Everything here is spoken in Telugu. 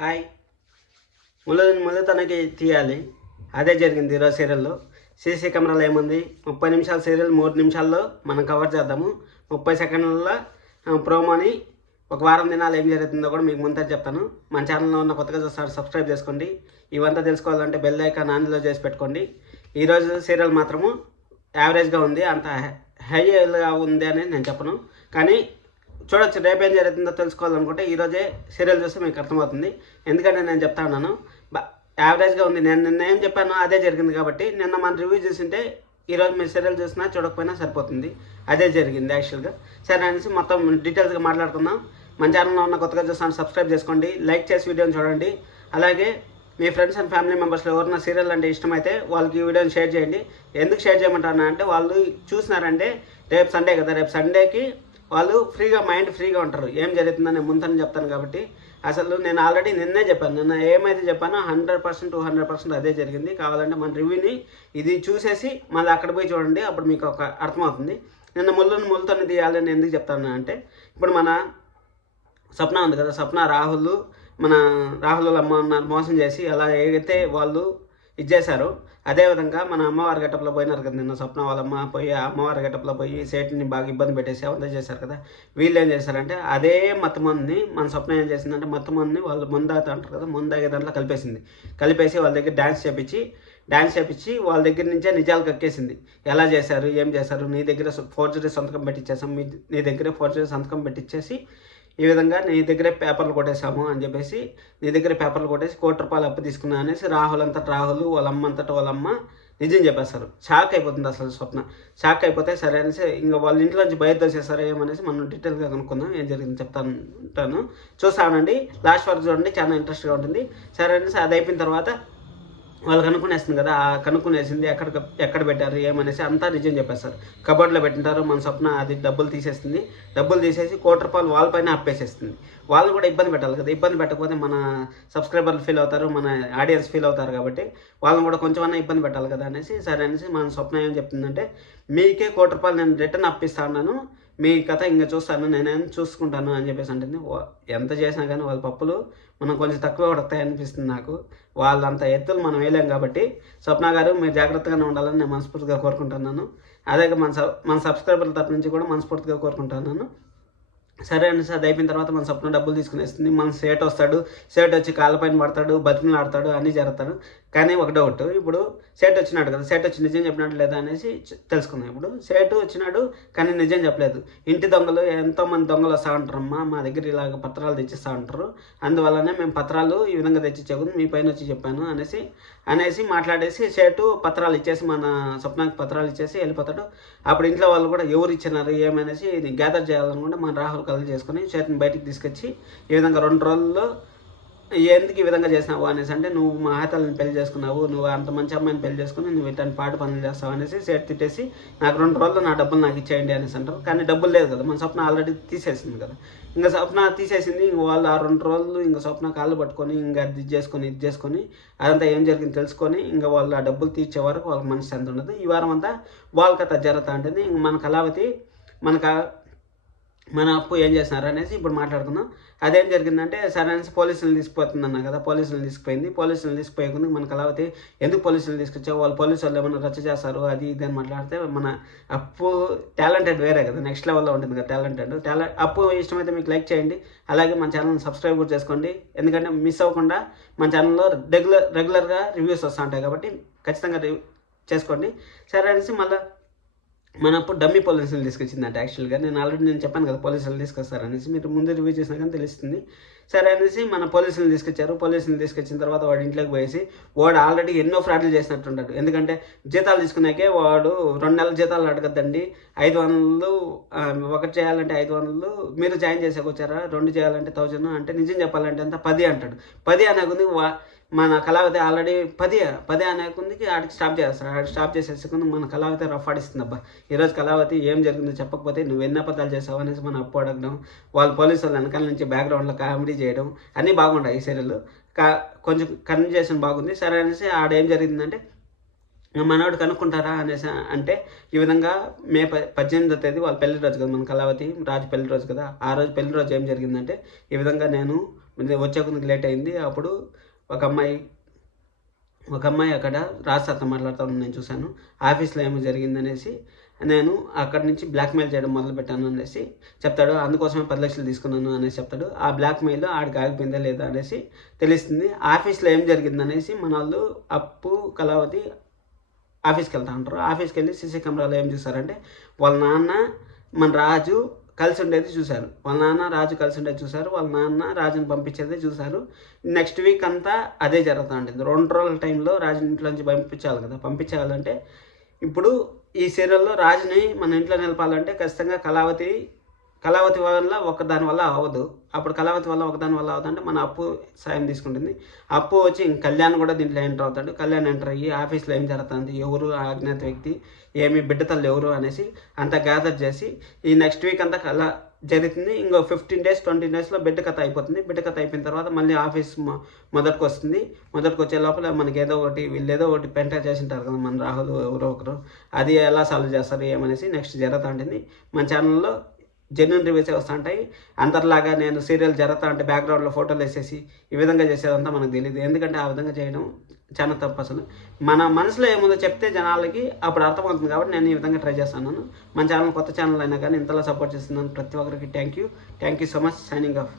హాయ్. ముళ్ళు తనకి తీయాలి. అదే జరిగింది ఈరోజు సీరియల్లో. సీసీ కెమెరాలో ఏముంది, 30 నిమిషాల సీరియల్ 3 నిమిషాల్లో మనం కవర్ చేద్దాము. 30 సెకండ్ల ప్రోమోని ఒక వారం దినాలు ఏం జరుగుతుందో కూడా మీకు ముందే చెప్తాను. మన ఛానల్లో ఉన్న కొత్తగా చూస్తారు సబ్స్క్రైబ్ చేసుకోండి. ఇవంతా తెలుసుకోవాలంటే బెల్ ఐకాన్ ఆన్లో చేసి పెట్టుకోండి. ఈరోజు సీరియల్ మాత్రము యావరేజ్గా ఉంది, అంత హైగా ఉంది అని నేను చెప్పను. కానీ చూడొచ్చు, రేపేం జరుగుతుందో తెలుసుకోవాలనుకుంటే ఈరోజే సీరియల్ చూస్తే మీకు అర్థమవుతుంది. ఎందుకంటే నేను చెప్తా ఉన్నాను, యావరేజ్గా ఉంది. నేను నిన్న ఏం చెప్పానో అదే జరిగింది. కాబట్టి నిన్న మన రివ్యూ చూసింటే ఈరోజు మీరు సీరియల్ చూసినా చూడకపోయినా సరిపోతుంది. అదే జరిగింది యాక్చువల్గా. సరే అనేసి మొత్తం డీటెయిల్స్గా మాట్లాడుకుందాం. మన ఛానల్లో ఉన్న కొత్తగా చూస్తాను సబ్స్క్రైబ్ చేసుకోండి, లైక్ చేసి వీడియోని చూడండి. అలాగే మీ ఫ్రెండ్స్ అండ్ ఫ్యామిలీ మెంబర్స్లో ఎవరైనా సీరియల్ అంటే ఇష్టమైతే వాళ్ళకి ఈ వీడియోని షేర్ చేయండి. ఎందుకు షేర్ చేయమంటారా అంటే, వాళ్ళు చూసినారంటే రేపు సండే కదా, రేపు సండేకి వాళ్ళు మైండ్ ఫ్రీగా ఉంటారు. ఏం జరుగుతుందని ముందని చెప్తాను. కాబట్టి అసలు నేను ఆల్రెడీ నిన్నే చెప్పాను, నిన్న ఏమైతే చెప్పానో 100% 200% అదే జరిగింది. కావాలంటే మన రివ్యూని ఇది చూసేసి మళ్ళీ అక్కడ పోయి చూడండి, అప్పుడు మీకు ఒక అర్థమవుతుంది. నిన్న ముళ్ళుతో తీయాలని ఎందుకు చెప్తాను అంటే, ఇప్పుడు మన స్వప్న ఉంది కదా, స్వప్న మన రాహుల్ అమ్మ ఉన్నారు మోసం చేసి ఎలా ఏదైతే వాళ్ళు ఇచ్చేశారో, అదేవిధంగా మన అమ్మవారి గెటప్లో పోయినారు కదా నిన్న స్వప్న వాళ్ళమ్మ పోయి అమ్మవారి గెటప్లో పోయి సేటుని బాగా ఇబ్బంది పెట్టేసి అవంతా చేశారు కదా. వీళ్ళు ఏం చేశారంటే అదే మత్తమందిని మన స్వప్న ఏం చేసిందంటే మత్తమందిని వాళ్ళు ముందాత అంటారు కదా, ముందాగే దాంట్లో కలిపేసి వాళ్ళ దగ్గర డ్యాన్స్ చేపించి వాళ్ళ దగ్గర నుంచే నిజాలు కక్కేసింది. ఎలా చేశారు, ఏం చేశారు, నీ దగ్గర ఫోర్జరీ సంతకం పెట్టించేసాం, నీ దగ్గర ఫోర్జరీ సంతకం పెట్టించేసి ఈ విధంగా నీ దగ్గరే పేపర్లు కొట్టేశాము అని చెప్పేసి, నీ దగ్గర పేపర్లు కొట్టేసి ₹1,00,00,000 అప్పు తీసుకున్నా అనేసి రాహుల్ వాళ్ళ అమ్మ నిజం చెప్పేస్తారు. షాక్ అయిపోతుంది అసలు స్వప్న. షాక్ అయిపోతే సరే అనేసి ఇంకా వాళ్ళ ఇంట్లో నుంచి బయట వచ్చేసారు ఏమనేసి మనం డీటెయిల్గా కనుక్కుందాం. ఏం జరిగింది చెప్తాను, చూస్తానండి. లాస్ట్ వరకు చూడండి, చాలా ఇంట్రెస్ట్గా ఉంటుంది. సరే అనేసి అది అయిపోయిన తర్వాత వాళ్ళు కనుక్కునేస్తుంది కదా, ఆ కనుక్కునేసింది ఎక్కడ పెట్టారు ఏమనేసి అంతా నిజం చెప్పేస్తారు. కబోర్డ్లో పెట్టింటారు. మన స్వప్న అది డబ్బులు తీసేసి ₹1,00,00,000 వాళ్ళపైన అప్పేసేస్తుంది. వాళ్ళు కూడా ఇబ్బంది పెట్టాలి కదా, ఇబ్బంది పెట్టకపోతే మన సబ్స్క్రైబర్లు ఫీల్ అవుతారు, మన ఆడియన్స్ ఫీల్ అవుతారు. కాబట్టి వాళ్ళని కూడా కొంచెమన్నా ఇబ్బంది పెట్టాలి కదా అనేసి సరే అనేసి మన స్వప్న ఏం చెప్తుందంటే, మీకే ₹1,00,00,000 నేను రిటర్న్ అప్పిస్తా ఉన్నాను, మీ కథ ఇంకా చూస్తాను, నేనేం చూసుకుంటాను అని చెప్పేసి అంటుంది. ఎంత చేసినా కానీ వాళ్ళ పప్పులు మనం కొంచెం తక్కువ ఉడతాయి అనిపిస్తుంది నాకు. వాళ్ళంత ఎత్తులు మనం వేయలేం. కాబట్టి స్వప్న గారు మీరు జాగ్రత్తగానే ఉండాలని నేను మనస్ఫూర్తిగా కోరుకుంటున్నాను. అదే మన సబ్స్క్రైబర్ల తరపు నుంచి కూడా మనస్ఫూర్తిగా కోరుకుంటున్నాను. సరే అనేసి అది అయిపోయిన తర్వాత మన స్వప్న డబ్బులు తీసుకునేస్తుంది. మన సేట్ వచ్చి కాళ్ళపైన పడతాడు, బతిమలు ఆడతాడు, అన్నీ జరుగుతాడు. కానీ ఒక డౌట్, ఇప్పుడు సేట్ వచ్చినాడు కదా, సేట్ వచ్చి నిజం చెప్పినట్టు లేదా అనేసి తెలుసుకుందాం. ఇప్పుడు సేటు వచ్చినాడు కానీ నిజం చెప్పలేదు. ఇంటి దొంగలు ఎంతోమంది దొంగలు వస్తూ ఉంటారమ్మా, మా దగ్గర ఇలాగ పత్రాలు తెచ్చిస్తూ ఉంటారు, అందువల్లనే మేము పత్రాలు ఈ విధంగా తెచ్చిచ్చేకుంది మీ పైన వచ్చి చెప్పాను అనేసి మాట్లాడేసి సేటు పత్రాలు ఇచ్చేసి మన స్వప్నకి పత్రాలు ఇచ్చేసి వెళ్ళిపోతాడు. అప్పుడు ఇంట్లో వాళ్ళు కూడా ఎవరు ఇచ్చినారు ఏమనేసి గ్యాదర్ చేయాలనుకుంటే మన రాహుల్ కలెక్ట్ చేసుకుని సేటుని బయటికి తీసుకొచ్చి ఈ విధంగా 2 రోజుల్లో ఎందుకు ఈ విధంగా చేసినావు అనేసి అంటే, నువ్వు మా ఆహతల్ని పెళ్లి చేసుకున్నావు, నువ్వు అంత మంచి అమ్మాయిని పెళ్లి చేసుకుని నువ్వు ఇట్లాంటి పాటు పనులు చేస్తావు అనేసి సేట్ తిట్టేసి నాకు 2 రోజుల్లో నా డబ్బులు నాకు ఇచ్చేయండి అనేసి అంటారు. కానీ డబ్బులు లేదు కదా, మన స్వప్న ఆల్రెడీ తీసేసింది కదా. ఇంకా స్వప్న తీసేసింది, ఇంక వాళ్ళు ఆ 2 రోజులు ఇంకా స్వప్న కాళ్ళు పట్టుకొని ఇంకా ఇది చేసుకొని అదంతా ఏం జరిగింది తెలుసుకొని ఇంకా వాళ్ళు ఆ డబ్బులు తీర్చే వరకు వాళ్ళకి మనసు ఎంత ఉండదు. ఈ వారం అంతా వాళ్ళ కథ జరుగుతూ ఉంటుంది. ఇంక మన కళావతి మన అప్పు ఏం చేస్తున్నారు అనేసి ఇప్పుడు మాట్లాడుకుందాం. అదేం జరిగిందంటే, సరే అనేసి పోలీసులు తీసుకుపోతుందన్నా కదా, పోలీసులు తీసుకుపోయేందుకు మన కళావతి ఎందుకు పోలీసులు తీసుకొచ్చావు, పోలీసు వాళ్ళు ఏమైనా రచ్చ చేస్తారు అది ఇది అని మాట్లాడితే, మన అప్పు టాలెంటెడ్ వేరే కదా, నెక్స్ట్ లెవెల్లో ఉంటుంది కదా టాలెంటెడ్. అప్పు ఇష్టమైతే మీకు లైక్ చేయండి, అలాగే మన ఛానల్ని సబ్స్క్రైబ్ కూడా చేసుకోండి. ఎందుకంటే మిస్ అవ్వకుండా మన ఛానల్లో రెగ్యులర్గా రివ్యూస్ వస్తూ ఉంటాయి. కాబట్టి ఖచ్చితంగా చేసుకోండి. సరే అనేసి మళ్ళీ మనప్పుడు డమ్మీ పోలీసులు తీసుకొచ్చిందంటే, యాక్చువల్గా నేను చెప్పాను కదా పోలీసులు తీసుకొస్తారనేసి, మీరు ముందు రివ్యూ చేసినా కానీ తెలుస్తుంది. సరే అనేసి మన పోలీసులు తీసుకొచ్చిన తర్వాత వాడు ఇంట్లోకి పోయేసి వాడు ఆల్రెడీ ఎన్నో ఫ్రాడ్లు చేసినట్టుంటాడు. ఎందుకంటే జీతాలు తీసుకున్నాకే వాడు 2 నెలల జీతాలు అడగద్దండి, 500 ఒకటి చేయాలంటే 500, మీరు జాయిన్ చేసాక వచ్చారా 2 చేయాలంటే 1000 అంటే నిజం చెప్పాలంటే అంత 10 అంటాడు. 10 అనేకుంది మన కళావతి ఆల్రెడీ 10 అనేకుందికి ఆడికి స్టాప్ చేసేసుకుంది. మన కళావతి రఫ్ ఆడిస్తుంది. అబ్బా ఈరోజు కళావతి ఏం జరిగిందో చెప్పకపోతే నువ్వు ఎన్ని అబద్ధాలు చేసావు అనేసి మన అప్పు అడగడం, వాళ్ళు పోలీసు వాళ్ళు వెనకాల నుంచి బ్యాక్గ్రౌండ్లో కామెడీ చేయడం అన్నీ బాగుంటాయి. ఈ సీరియల్ కొంచెం కన్వర్జేషన్ బాగుంది. సరే అనేసి ఆడేం జరిగిందంటే, మనవాడు కనుక్కుంటారా అనేసి అంటే, ఈ విధంగా మే 18వ తేదీ వాళ్ళ పెళ్లి రోజు కదా, మన కళావతి రాజు పెళ్లి రోజు కదా. ఆ రోజు పెళ్లి రోజు ఏం జరిగిందంటే, ఈ విధంగా నేను వచ్చే కొందుకు లేట్ అయింది. అప్పుడు ఒక అమ్మాయి అక్కడ రాజసార్తో మాట్లాడుతూ నేను చూశాను. ఆఫీస్లో ఏమో జరిగిందనేసి నేను అక్కడి నుంచి బ్లాక్మెయిల్ చేయడం మొదలుపెట్టాను అనేసి చెప్తాడు. అందుకోసమే 10 లక్షలు తీసుకున్నాను అనేసి చెప్తాడు. ఆ బ్లాక్మెయిల్ ఆడికి ఆగిపోయిందా లేదా అనేసి తెలుస్తుంది. ఆఫీస్లో ఏం జరిగిందనేసి మన వాళ్ళు అప్పు కళావతి ఆఫీస్కి వెళ్తా ఉంటారు. ఆఫీస్కి వెళ్ళి సీసీ కెమెరాలో ఏం చూసారంటే వాళ్ళ నాన్న మన రాజు కలిసి ఉండేది చూశారు. వాళ్ళ నాన్న రాజు కలిసి ఉండేది చూశారు. వాళ్ళ నాన్న రాజుని పంపించేది చూశారు. నెక్స్ట్ వీక్ అంతా అదే జరుగుతూ ఉంటుంది. 2 రోజుల టైంలో రాజుని ఇంట్లోంచి పంపించాలి కదా. పంపించాలంటే ఇప్పుడు ఈ సీరియల్లో రాజుని మన ఇంట్లో నిలపాలంటే ఖచ్చితంగా కళావతి వల్ల ఒకదాని వల్ల అవ్వదు. అప్పుడు కళావతి వల్ల ఒకదాని వల్ల అవుతుందంటే మన అప్పు సాయం తీసుకుంటుంది. అప్పు వచ్చి కళ్యాణ్ కూడా దీంట్లో ఎంటర్ అవుతాడు. కళ్యాణ్ ఎంటర్ అయ్యి ఆఫీస్లో ఏం జరుగుతుంది, ఎవరు ఆ అజ్ఞాత వ్యక్తి, ఏమి బిడ్డ తల్లి ఎవరు అనేసి అంతా గ్యాదర్ చేసి ఈ నెక్స్ట్ వీక్ అంతా అలా జరుగుతుంది. ఇంకో 15 days 20 daysలో బిడ్డ కథ అయిపోతుంది. బిడ్డ కథ అయిపోయిన తర్వాత మళ్ళీ ఆఫీస్ మొదటికి వస్తుంది. మొదటికి వచ్చే లోపల మనకి వీళ్ళు ఏదో ఒకటి పెంట చేసింటారు కదా మన రాహుల్ ఎవరో ఒకరు, అది ఎలా సాల్వ్ చేస్తారు ఏమనేసి నెక్స్ట్ జరుగుతూ ఉంటుంది. మన ఛానల్లో జెన్యున్ రివ్యూసే వస్తూ ఉంటాయి. అందరిలాగా నేను సీరియల్ జరుగుతూ ఉంటే బ్యాక్గ్రౌండ్లో ఫోటోలు వేసేసి ఈ విధంగా చేసేదంతా మనకు తెలియదు. ఎందుకంటే ఆ విధంగా చేయడం చాలా తప్పు. అసలు మన మనసులో ఏముందో చెప్తే జనాలకి అప్పుడు అర్థమవుతుంది. కాబట్టి నేను ఈ విధంగా ట్రై చేస్తున్నాను. మన ఛానల్ కొత్త ఛానల్ అయినా కానీ ఇంతలా సపోర్ట్ చేస్తున్నాను ప్రతి ఒక్కరికి thank you so much. Signing off.